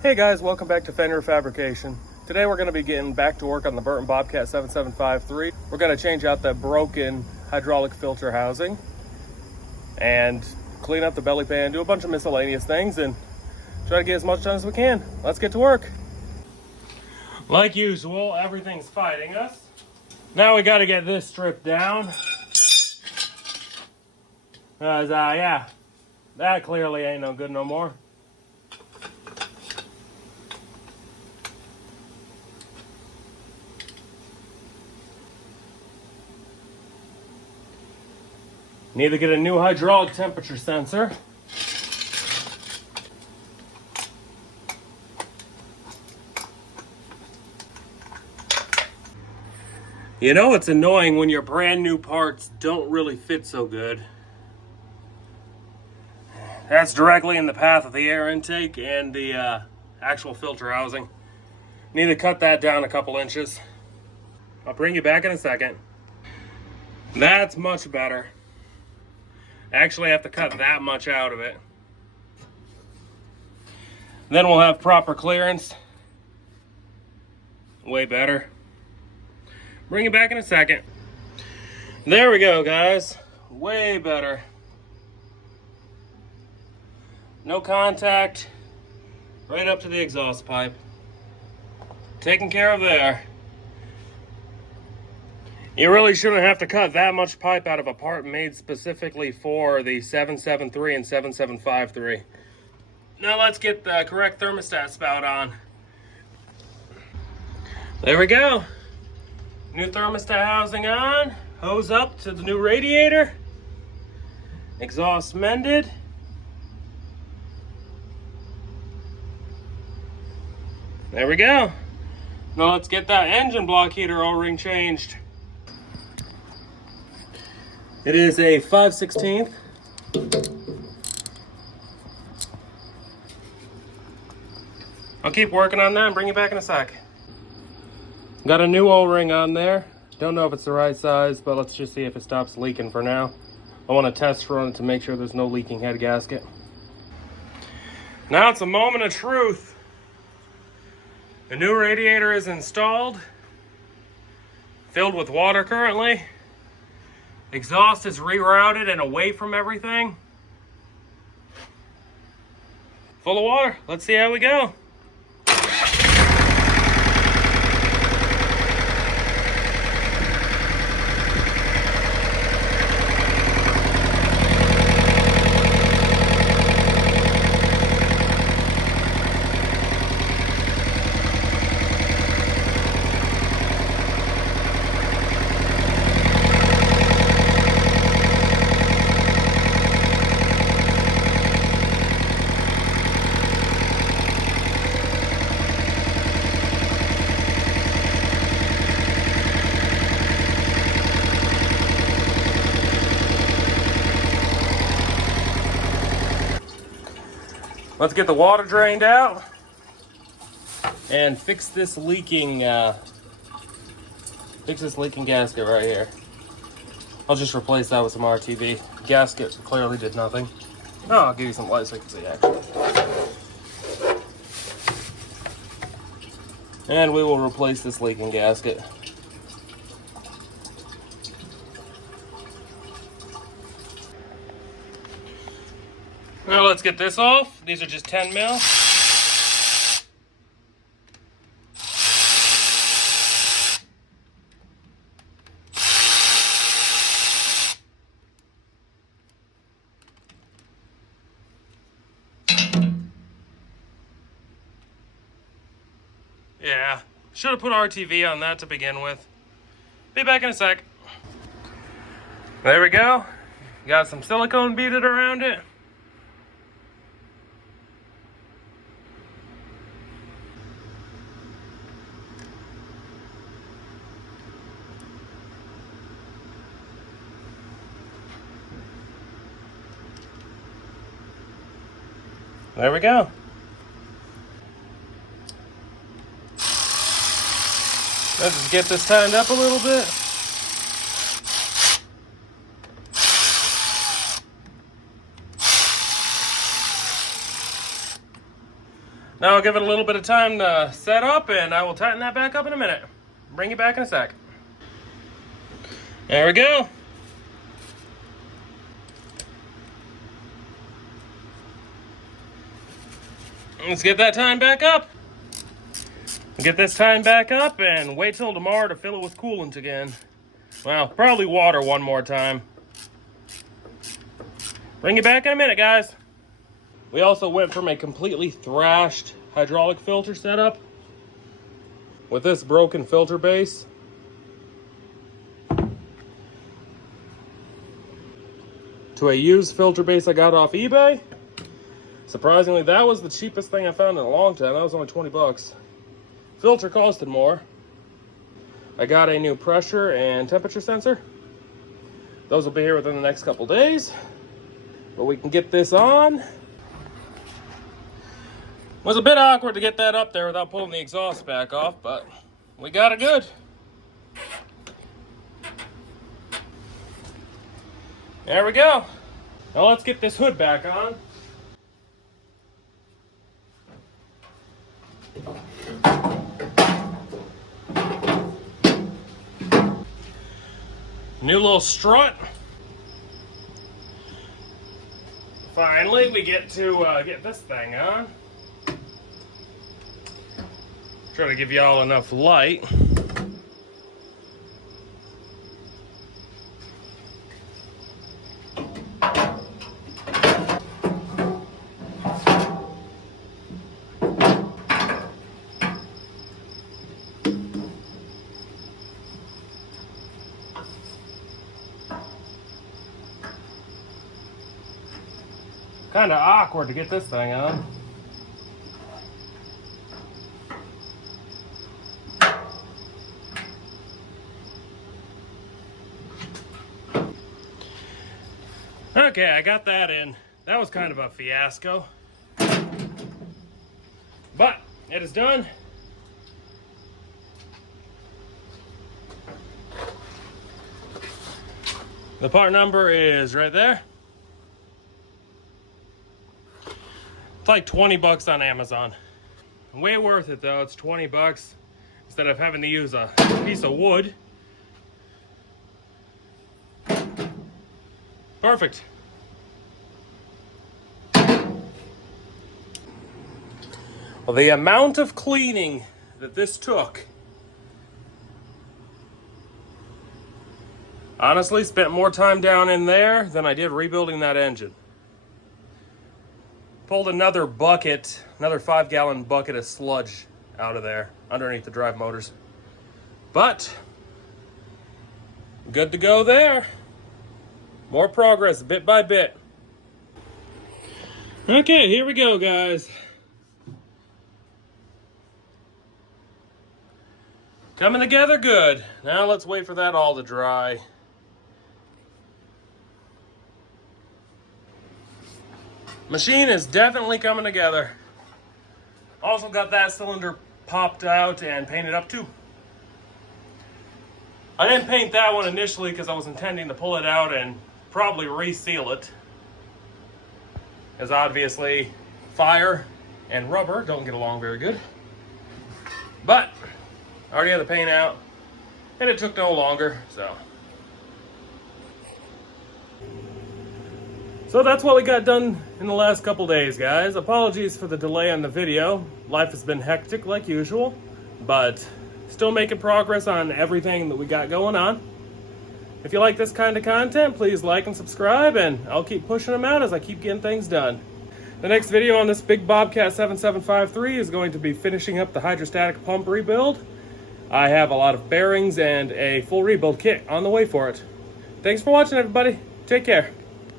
Hey guys, welcome back to Fender Fabrication. Today we're going to be getting back to work on the Burton Bobcat 7753. We're going to change out that broken hydraulic filter housing and clean up the belly pan, do a bunch of miscellaneous things, and try to get as much done as we can. Let's get to work. Like usual, everything's fighting us. Now we got to get this stripped down. Yeah, that clearly ain't no good no more. Need to get a new hydraulic temperature sensor. You know, it's annoying when your brand new parts don't really fit so good. That's directly in the path of the air intake and the actual filter housing. Need to cut that down a couple inches. I'll bring you back in a second. That's much better. Actually, I have to cut that much out of it. Then we'll have proper clearance. Way better. Bring you back in a second. There we go, guys. Way better. No contact. Right up to the exhaust pipe. Taken care of there. You really shouldn't have to cut that much pipe out of a part made specifically for the 773 and 7753. Now let's get the correct thermostat spout on. There we go. New thermostat housing on. Hose up to the new radiator. Exhaust mended. There we go. Now let's get that engine block heater O-ring changed. It is a 5/16. I'll keep working on that and bring you back in a sec. Got a new O-ring on there. Don't know if it's the right size, but let's just see if it stops leaking for now. I want to test run it to make sure there's no leaking head gasket. Now it's a moment of truth. The new radiator is installed, filled with water currently. Exhaust is rerouted and away from everything. Full of water. Let's see how we go. Let's get the water drained out and fix this leaking gasket right here. I'll just replace that with some RTV. Gasket clearly did nothing. Oh, I'll give you some light so you can see action. And we will replace this leaking gasket. Now let's get this off. These are just 10 mil. Yeah, should have put RTV on that to begin with. Be back in a sec. There we go. Got some silicone beaded around it. There we go. Let's just get this tightened up a little bit. Now I'll give it a little bit of time to set up, and I will tighten that back up in a minute. Bring you back in a sec. There we go. Let's get that time back up. Get this time back up and wait till tomorrow to fill it with coolant again. Well, probably water one more time. Bring you back in a minute, guys. We also went from a completely thrashed hydraulic filter setup with this broken filter base to a used filter base I got off eBay. Surprisingly, that was the cheapest thing I found in a long time. That was only 20 bucks. Filter costed more. I got a new pressure and temperature sensor. Those will be here within the next couple days. But we can get this on. Was a bit awkward to get that up there without pulling the exhaust back off, but we got it good. There we go. Now let's get this hood back on. New little strut. Finally, we get to get this thing on. Try to give y'all enough light. Kind of awkward to get this thing on. Okay, I got that in. That was kind of a fiasco. But it is done. The part number is right there. It's like 20 bucks on Amazon. Way worth it though. It's 20 bucks instead of having to use a piece of wood. Perfect. Well, the amount of cleaning that this took, honestly, spent more time down in there than I did rebuilding that engine. Pulled another bucket, another 5-gallon bucket of sludge out of there underneath the drive motors. But good to go there. More progress bit by bit. Okay, here we go, guys. Coming together good. Now let's wait for that all to dry. Machine is definitely coming together. Also got that cylinder popped out and painted up too. I didn't paint that one initially because I was intending to pull it out and probably reseal it. As obviously fire and rubber don't get along very good. But I already had the paint out and it took no longer, So that's what we got done in the last couple days, guys. Apologies for the delay on the video. Life has been hectic like usual, but still making progress on everything that we got going on. If you like this kind of content, please like and subscribe, and I'll keep pushing them out as I keep getting things done. The next video on this big Bobcat 7753 is going to be finishing up the hydrostatic pump rebuild. I have a lot of bearings and a full rebuild kit on the way for it. Thanks for watching, everybody. Take care.